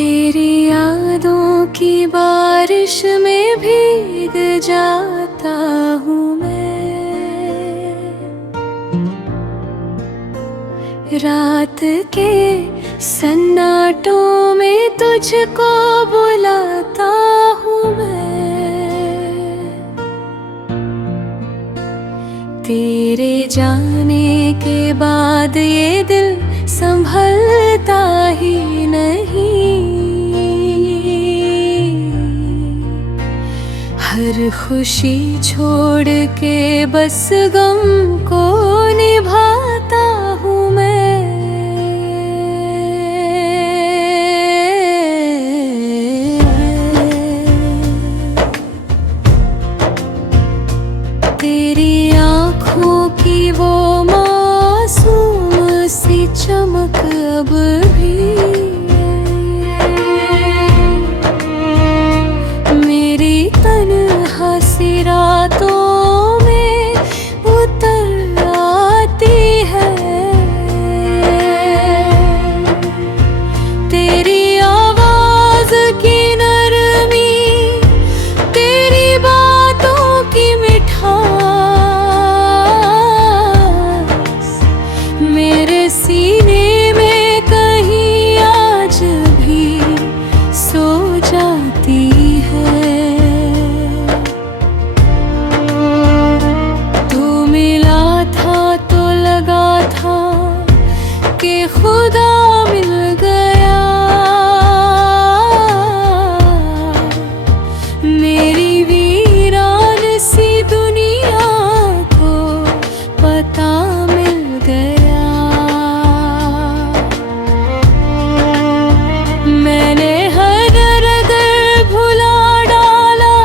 तेरी यादों की बारिश में भीग जाता हूँ मैं। रात के सन्नाटों में तुझको बुलाता हूँ मैं। तेरे जाने के बाद ये दिल संभलता ही नहीं। हर खुशी छोड़ के बस गम को निभाता हूँ मैं। तेरी आँखों की वो मासूम सी चमक अब भी मेरी तन्हा सी रातों में उतर आती है। तेरी आवाज की नरमी, तेरी बातों की मिठास मेरे सीने में कहीं आज भी सो जाती है। तू मिला था तो लगा था कि खुदा मिल गया। मेरी वीरान सी दुनिया को पता मिल गया। मैंने हर दर भुला डाला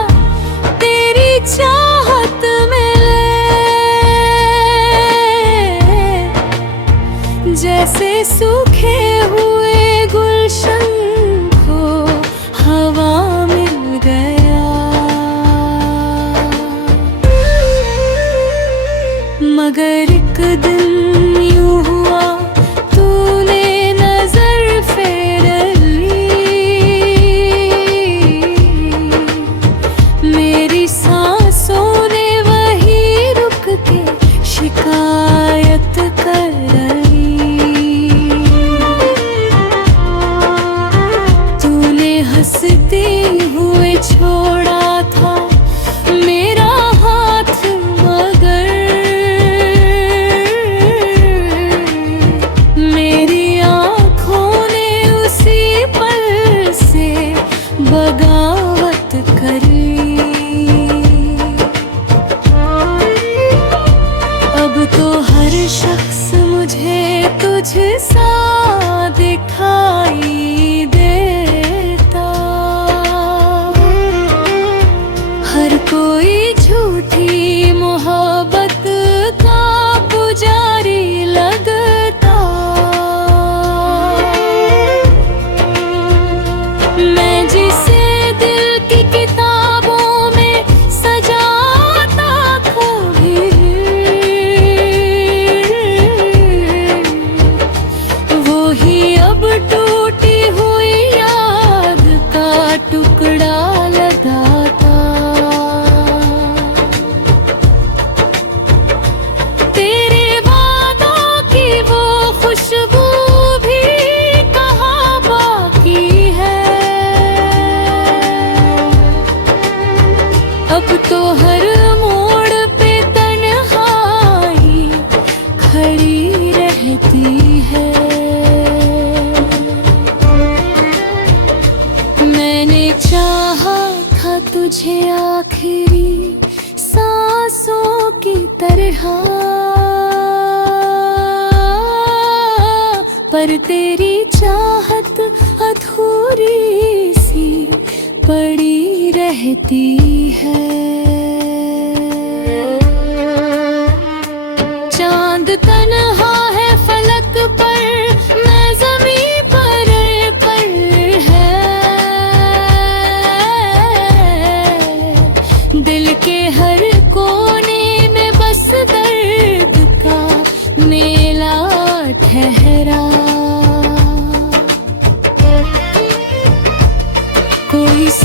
तेरी चाहत में जैसे सूखे हुए गुलशन को हवा मिल गया। मगर एक दिन यूं हुआ तूने नजर फेर ली। मेरी सांसों ने वही रुक के शिकायत कर ली। तूने हंसते हुए छोड़ा था मेरा हाथ, मगर मेरी आँखों ने उसी पल से बगावत कर ली। अब तो हर शख्स मुझे तुझसा दिखाई देता। हर कोई झूठी मोहब्बत का पुजारी लगता। मैं जिसे दिल की किताबों में सजाता कभी, वो ही अब टूटी हुई याद का टुकड़ा लगाता। तेरे वादों की वो खुशबू भी कहाँ बाकी है। अब तो हर मोड़ पे तन्हाई खड़ी रहती है। मैंने चाहा था तुझे आखिरी सांसों की तरह, पर तेरी चाहत अधूरी सी पड़ी रहती है। चांद तन्हा है फलक पर, मैं ज़मीं पर है। दिल के हर कोने में बस दर्द का मेला ठहरा।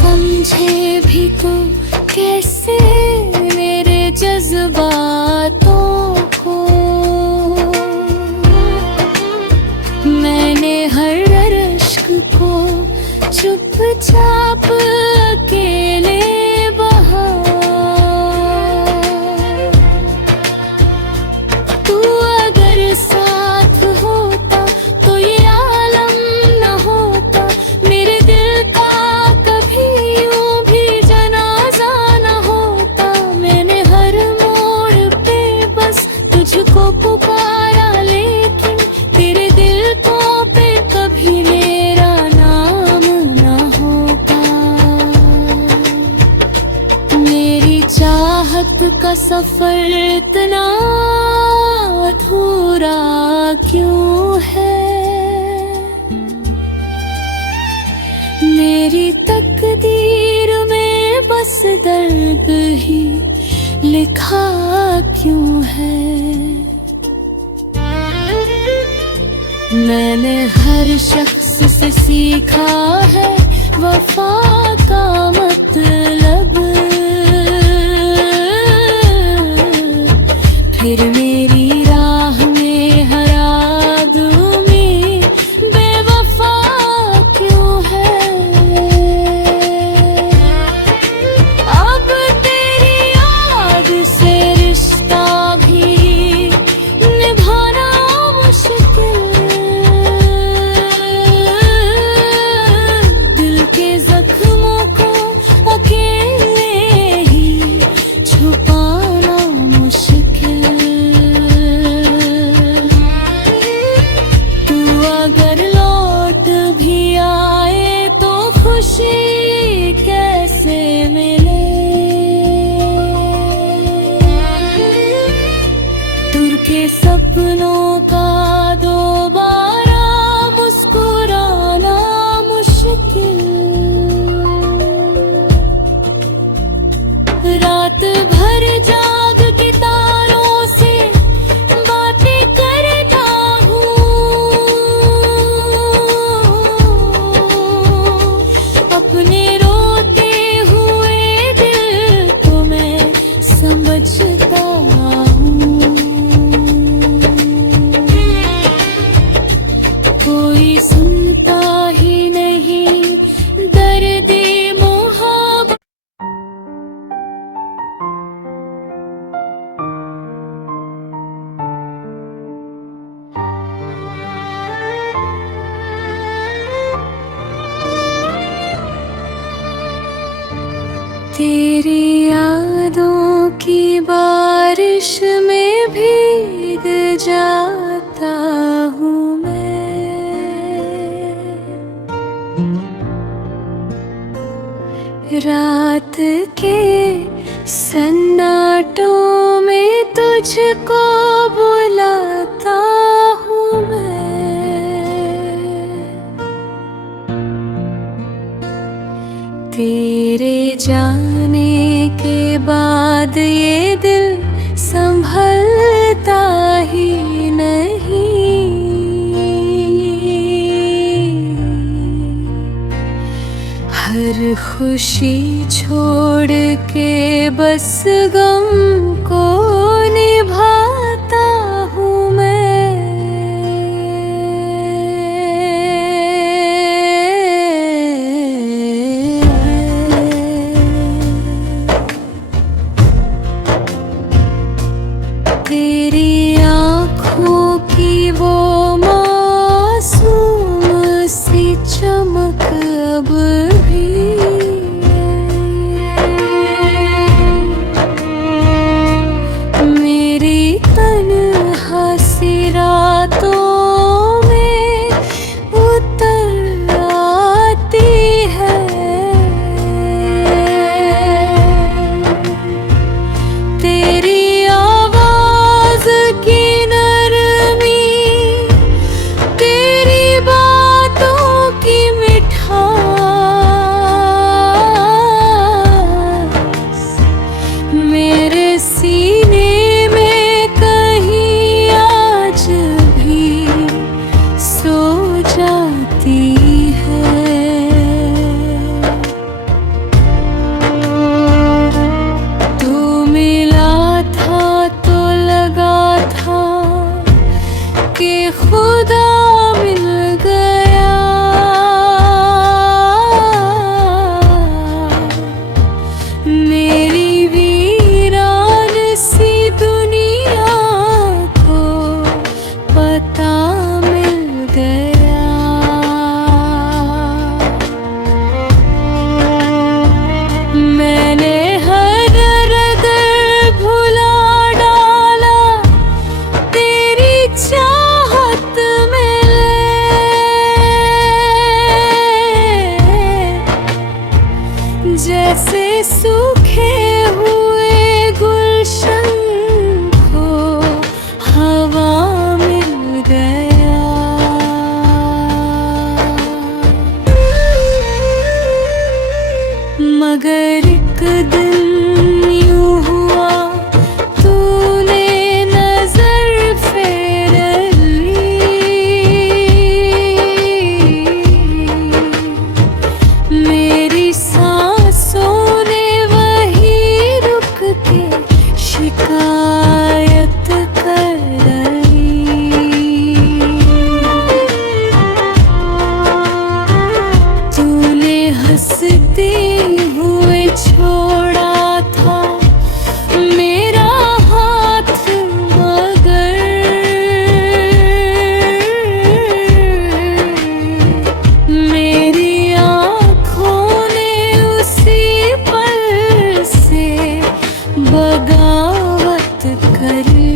समझे भी तो कैसे मेरे जज्बातों को। मैंने हर अश्क को चुपचाप अकेले बहा। तू अगर साथ होता तो ये आलम न होता। मेरे दिल का कभी यूं भी जनाजा न होता। मैंने हर मोड़ पे बस तुझको पुकारा, लेकिन तेरे दिल को पे कभी मेरा नाम न होता। मेरी चाहत का सफर इतना अधूरा क्यों है। मेरी तकदीर में बस दर्द ही लिखा क्यों है। मैंने हर शख्स से सीखा है वफा का मतलब। फिर मेरी राह में हर आदमी बेवफा क्यों है। अब तेरी याद से रिश्ता भी निभाना मुश्किल। दिल के जख्मों को अकेले ही छुपाना मुश्किल। तू अगर लौट भी आए तो खुशी कैसे मिले। दूर के सपनों का दोबारा मुस्कुराना मुश्किल। रात भर जाग के तारों से बातें करता हूँ। अपने रोते हुए दिल को मैं समझता हूँ। कोई सुनता ही नहीं दर्द-ए मोहब्बत। तेरी यादों की बारिश में भीग जाता हूँ मैं। रात के सन्नाटों में तुझको बुलाता हूँ मैं। तेरे जाने के बाद ये दिल संभलता ही नहीं। हर खुशी छोड़ के बस गम को निभाता हूँ मैं। तेरी आँखों की वो मासूम सी चमक अब भी मेरी जैसे सूखे हुए गुलशन को हवा मिल गया। मगर एक दिन यूं हुआ, तूने नजर फेर ली, मेरी सांसों ने वही रुक के शिकायत कर ली। तूने हंसती हुए छोड़ा था मेरा हाथ, मगर मेरी आँखों ने उसी पल से बगावत कर ली।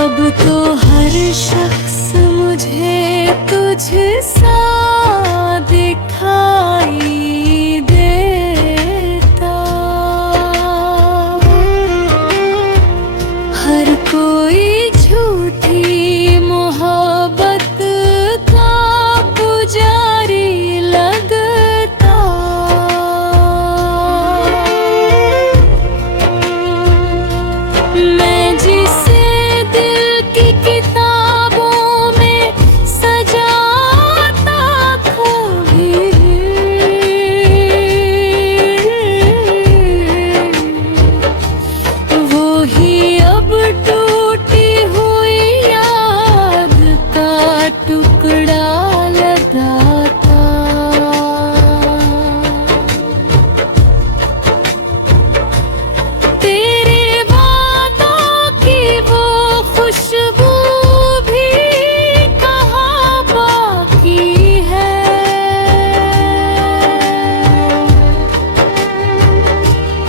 अब तो हर शख्स मुझे तुझसा दिखाई देता। हर कोई झूठी मोहब्बत का पुजारी लगता। मैं जिसे दिल की किताबों में सजाता कभी, वो ही अब टूटी हुई याद का टुकड़ा लगाता। तेरे बातों की वो खुशबू भी कहाँ बाकी है।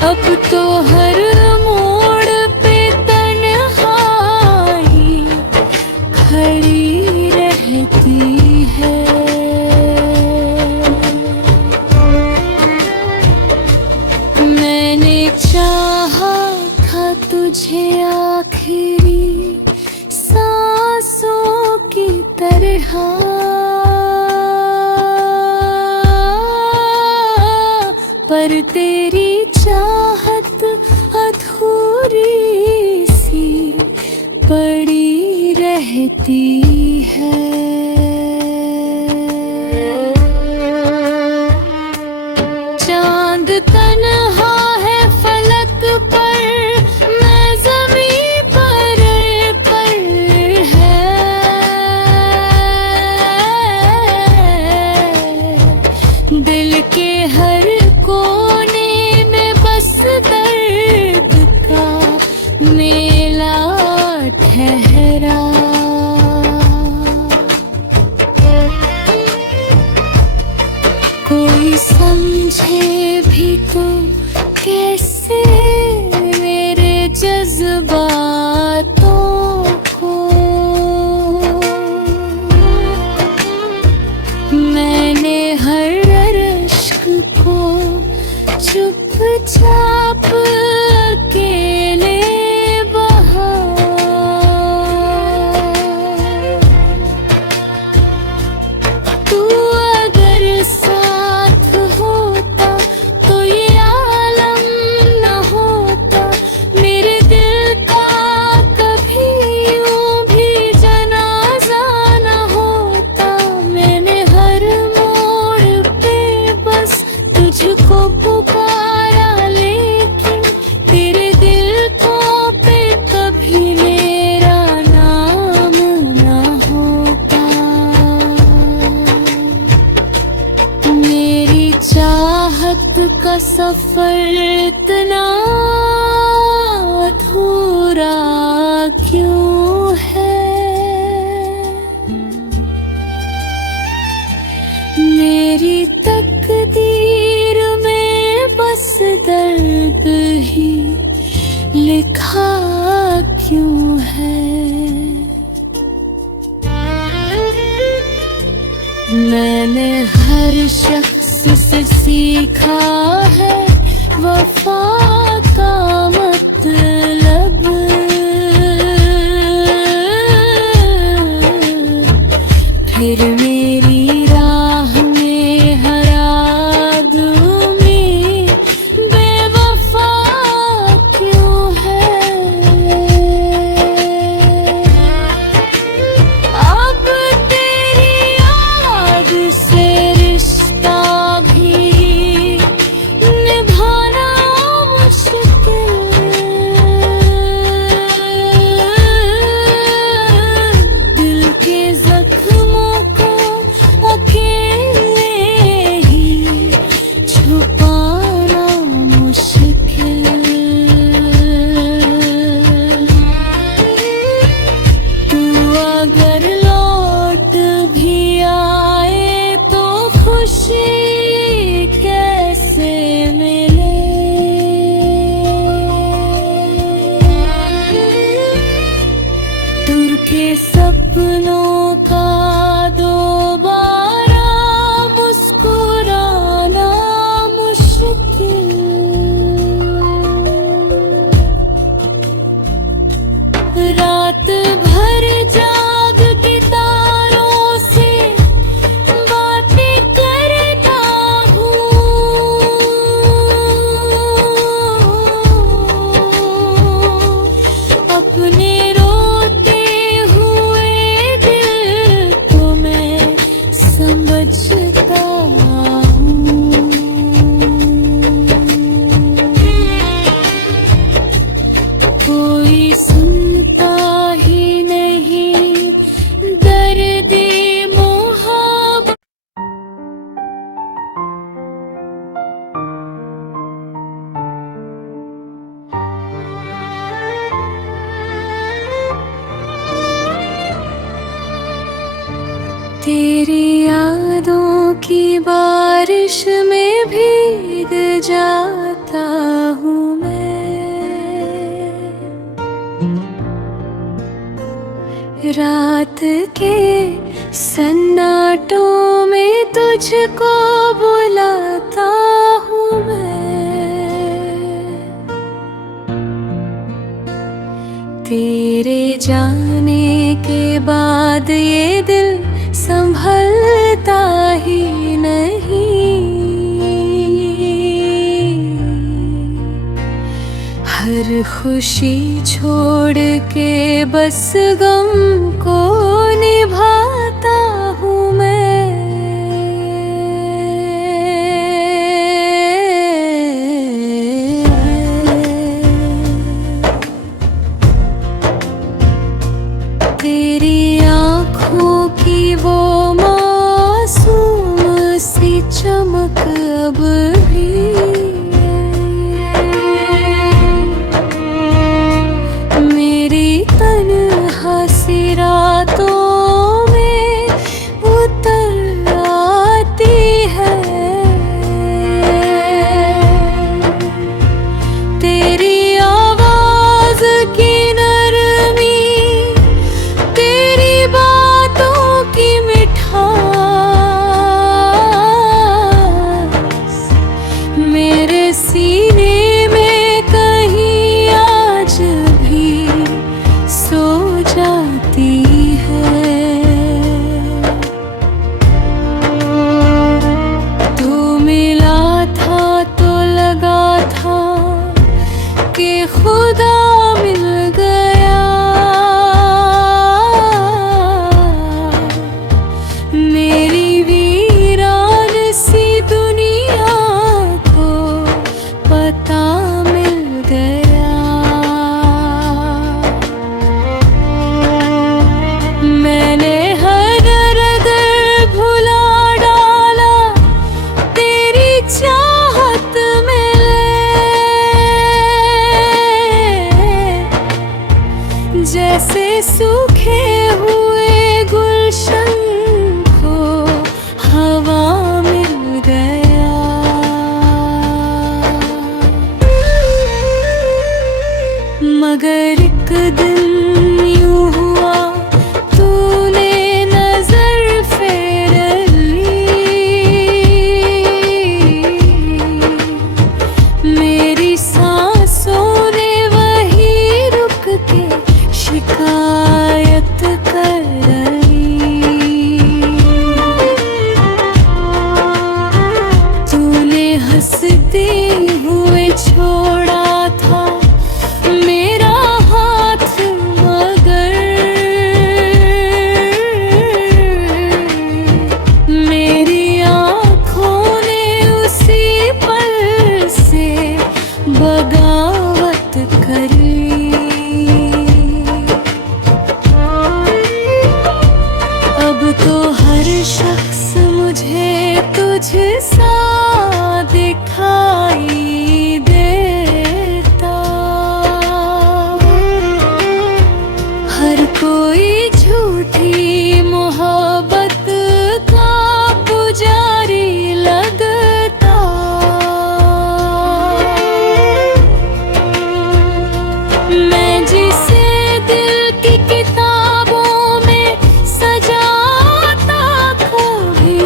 अब तो हर मोड़ पे तन्हाई खड़ी रहती है। मैंने चाहा था तुझे आखिरी सांसों की तरह, पर तेरी चाहत अधूरी सी पड़ी रहती है। चांद तन्हा है फलक पर, मैं ज़मीं पर है। दिल के हर कोने में बस दर्द का मेला ठहरा। कोई समझे भी तो कैसे मेरे जज्बातों को। मैंने हर अश्क को चुपचाप अकेले बहा। तू अगर साथ होता तो ये आलम न होता। मेरे दिल का कभी यूं भी जनाजा न होता। मैंने हर मोड़ पे बस तुझको पुकारा, लेकिन तेरे दिल को पे कभी मेरा नाम न होता। मेरी चाहत का सफर इतना अधूरा क्यों है। मेरी तकदीर में बस दर्द ही लिखा क्यों है। मैंने हर शख्स से सीखा है वफा का मतलब। फिर मेरी राह में हर आदमी बेवफा क्यों है? अब तेरी याद से रिश्ता भी निभाना मुश्किल। दिल के जख्मों को अकेले ही छुपाना मुश्किल। तू अगर लौट भी आए तो खुशी कैसे मिले? दूर के सपनों का दोबारा मुस्कुराना मुश्किल। रात भर जाग के तारों से बातें करता हूँ। अपने रोते हुए दिल को मैं समझता हूँ। कोई सुनता ही नहीं दर्द-ए मोहब्बत। तेरी यादों की बारिश में भीग जाता हूँ मैं। रात के सन्नाटों में तुझको बुलाता हूँ मैं। तेरे जाने के बाद ये दिल संभलता ही नहीं। हर खुशी छोड़ के बस गम को निभाता हूँ मैं। तेरी आँखों की वो मासूम सी चमक अब भी मेरी तन्हा सी रातों में उतर आती है। तेरी आवाज की नरमी, तेरी बातों की मिठास मेरे सीने में कहीं आज भी सो जाती है। तू मिला था तो लगा था कि खुदा मिल गया। मेरी वीरान सी दुनिया को पता मिल गया। मैंने हर रगर भुला डाला तेरी चाहत में जैसे सूखे हुए गुलशन को हवा मिल गया। मगर एक दिन यूं हुआ तूने नजर फेर ली। मुझे तुझसा दिखाई देता। हर कोई झूठी मोहब्बत का पुजारी लगता। मैं जिसे दिल की किताबों में सजाता कभी,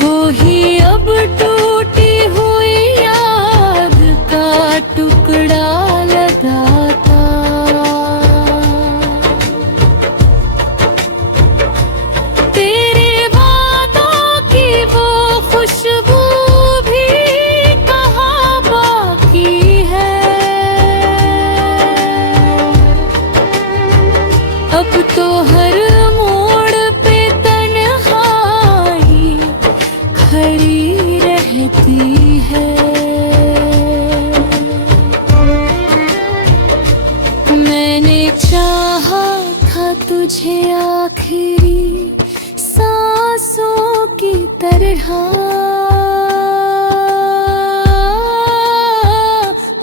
वो ही अब टूटी हुई याद का टुकड़ा लगाता। तेरे बातों की वो खुशबू भी कहाँ बाकी है। अब तो हर मोड़ पे तन्हाई खड़ी रहती है। मैंने चाहा था तुझे आखिरी सांसों की तरह,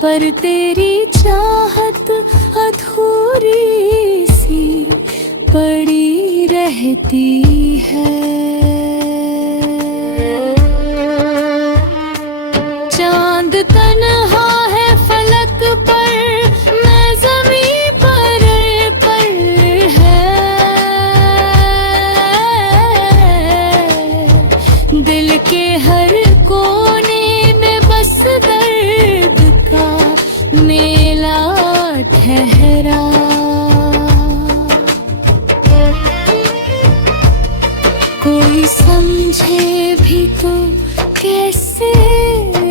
पर तेरी चाहत अधूरी सी पड़ी रहती है। चांद तन्हा है फलक पर, मैं ज़मीं पर है। दिल के हर कोने में बस दर्द का मेला ठहरा। कोई समझे भी तो कैसे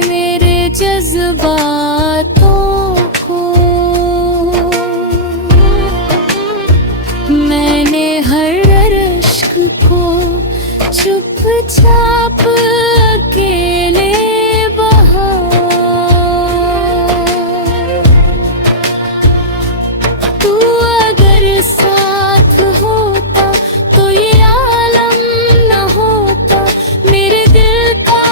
मेरे जज्बातों को। मैंने हर अश्क को चुपचाप अकेले बहा। तू अगर साथ होता तो ये आलम न होता। मेरे दिल का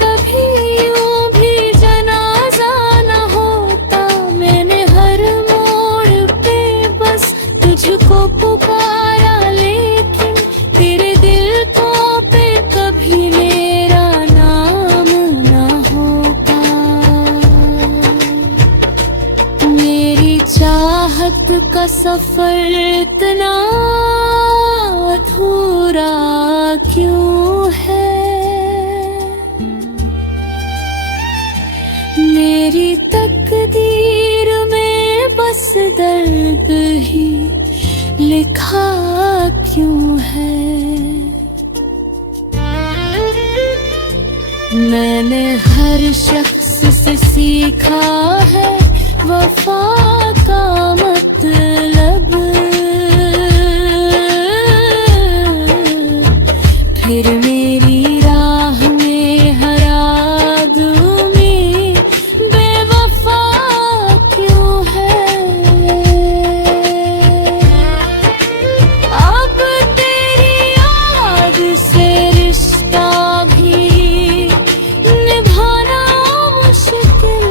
कभी यूं भी जनाजा न होता। मैंने हर मोड़ पे बस तुझको पुकारा, लेकिन तेरे दिल को पे कभी मेरा नाम न होता। मेरी चाहत का सफर इतना अधूरा क्यों है। मेरी तकदीर में बस दर्द ही लिखा क्यों है। मैंने हर शख्स से सीखा है वफा का मतलब। फिर मेरी राह में हर आदमी बेवफा क्यों है। अब तेरी याद से रिश्ता भी निभाना मुश्किल।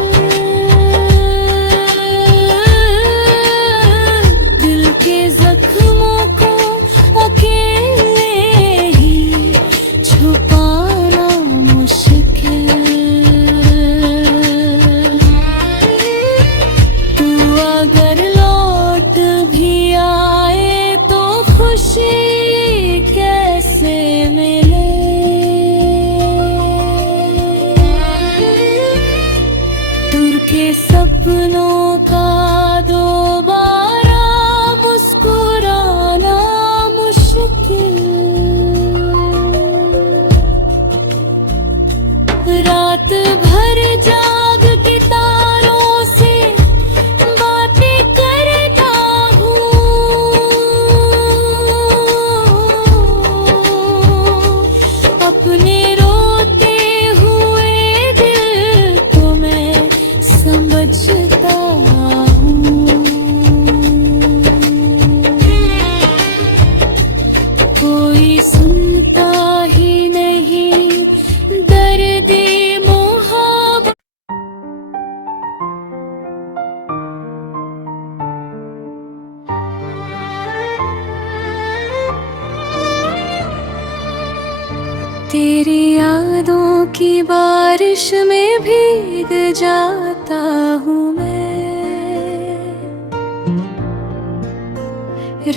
तेरी यादों की बारिश में भीग जाता हूँ मैं,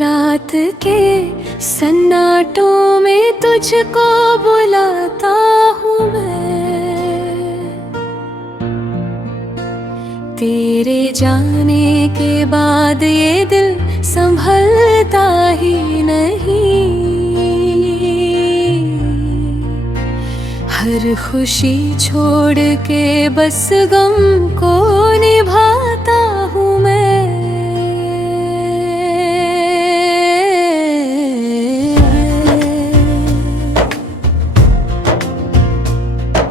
रात के सन्नाटों में तुझको बुलाता हूँ मैं। तेरे जाने के बाद ये दिल संभलता ही नहीं, हर खुशी छोड़ के बस गम को निभाता हूँ मैं।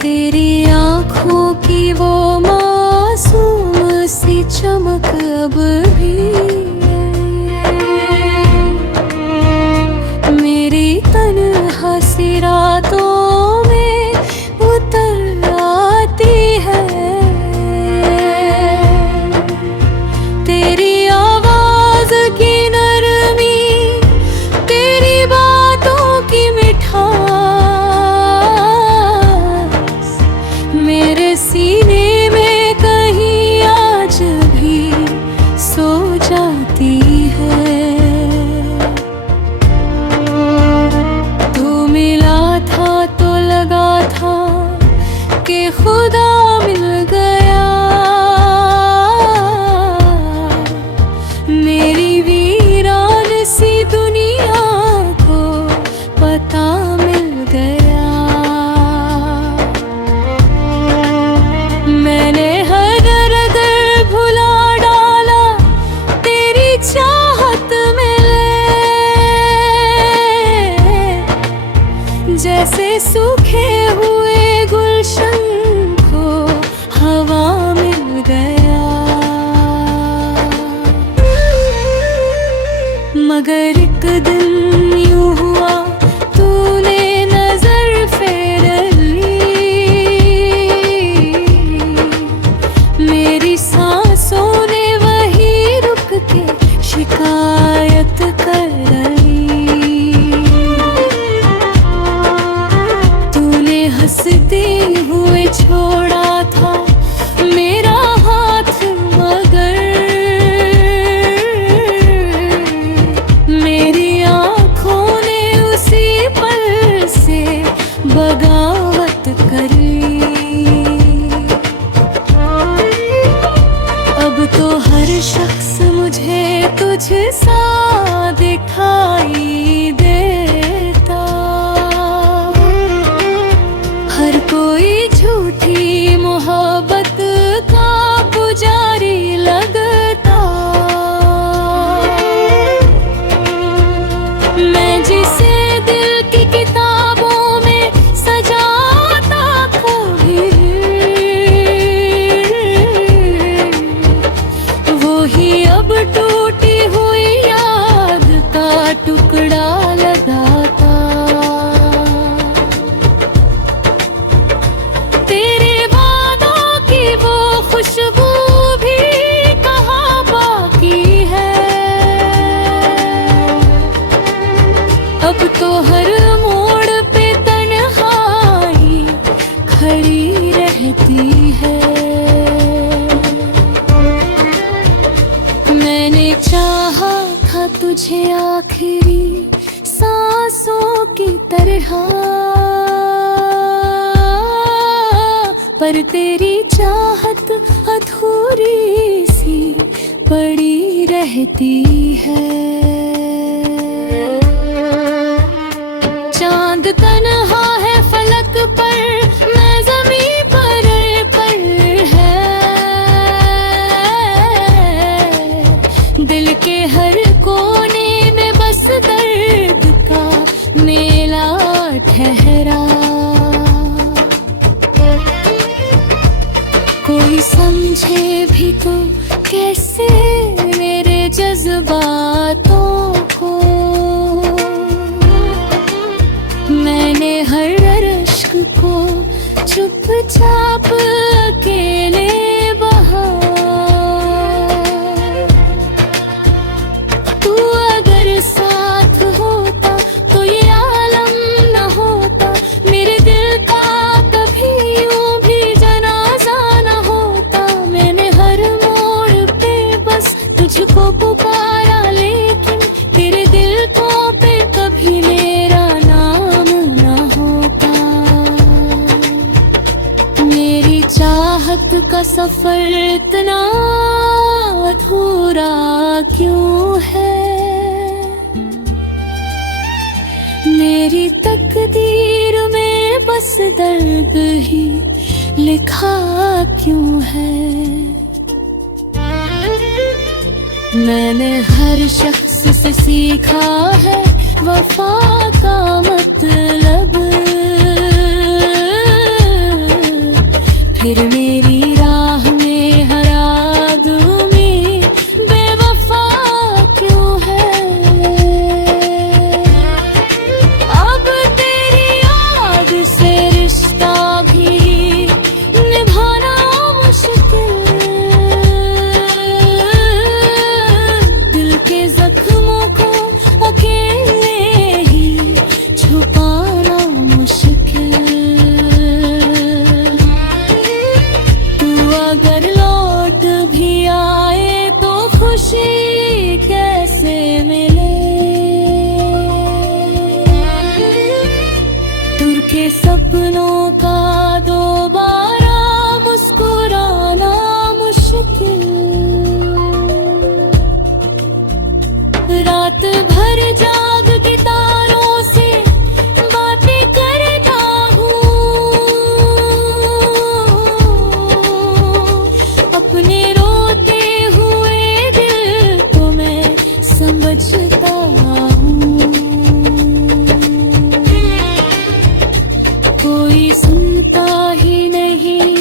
तेरी आँखों की वो मासूम सी चमक अब भी मेरी तन्हा सी रातों में उतर आती है। तेरी आवाज की नरमी, तेरी बातों की मिठास मेरे सीने में कहीं आज भी सो जाती है। तू मिला था तो लगा था कि खुदा मिल गया, मेरी वीरान सी दुनिया को पता मिल गया। मैंने हर दर भुला डाला तेरी चाहत में जैसे सूखे हुए गुलशन को हवा मिल गया। मगर एक दिन यूं हुआ तूने नजर फेर ली, मेरी सांसों ने वही रुक के शिकायत कर ली। तूने हंसते हुए छोड़ा था मेरा हाथ, मगर मेरी आँखों ने उसी पल से बगावत कर ली। अब तो हर शख्स मुझे तुझसा दिखाई देता, हर कोई झूठी मोहब्बत का पुजारी लगता। मैं जिसे दिल की किताबों में सजाता कभी, वो ही अब टूटी हुई याद का टुकड़ा लगाता। तेरे वादों की वो खुशबू भी कहाँ बाकी है, अब तो हर मोड़ पे तन्हाई खड़ी रहती है। मैंने चाहा था तुझे आखिरी सांसों की तरह, पर तेरी चाहत अधूरी सी पड़ी रहती है। चांद तन्हा है फलक पर, मैं ज़मीं पर है, दिल के हर कोने में बस दर्द का मेला ठहरा। कोई समझे भी तो कैसे मेरे जज्बातों को, मैंने हर अश्क को चुपचाप अकेले बहा। तू अगर साथ होता तो ये आलम न होता, मेरे का सफर इतना अधूरा क्यों है? मेरी तकदीर में बस दर्द ही लिखा क्यों है? मैंने हर शख्स से सीखा है वफा का मतलब, फिर मेरी राह में हर आदमी बेवफा क्यों है? अब तेरी याद से रिश्ता भी निभाना मुश्किल, दिल के जख्मों को अकेले ही छुपाना मुश्किल। अगर लौट भी आए तो खुशी कैसे मिले? दूर के सपनों का दोबारा मुस्कुराना मुश्किल। रात भर जाग के तारों से बातें करता हूँ, अपने रोते हुए दिल को मैं समझता हूँ। कोई सुनता ही नहीं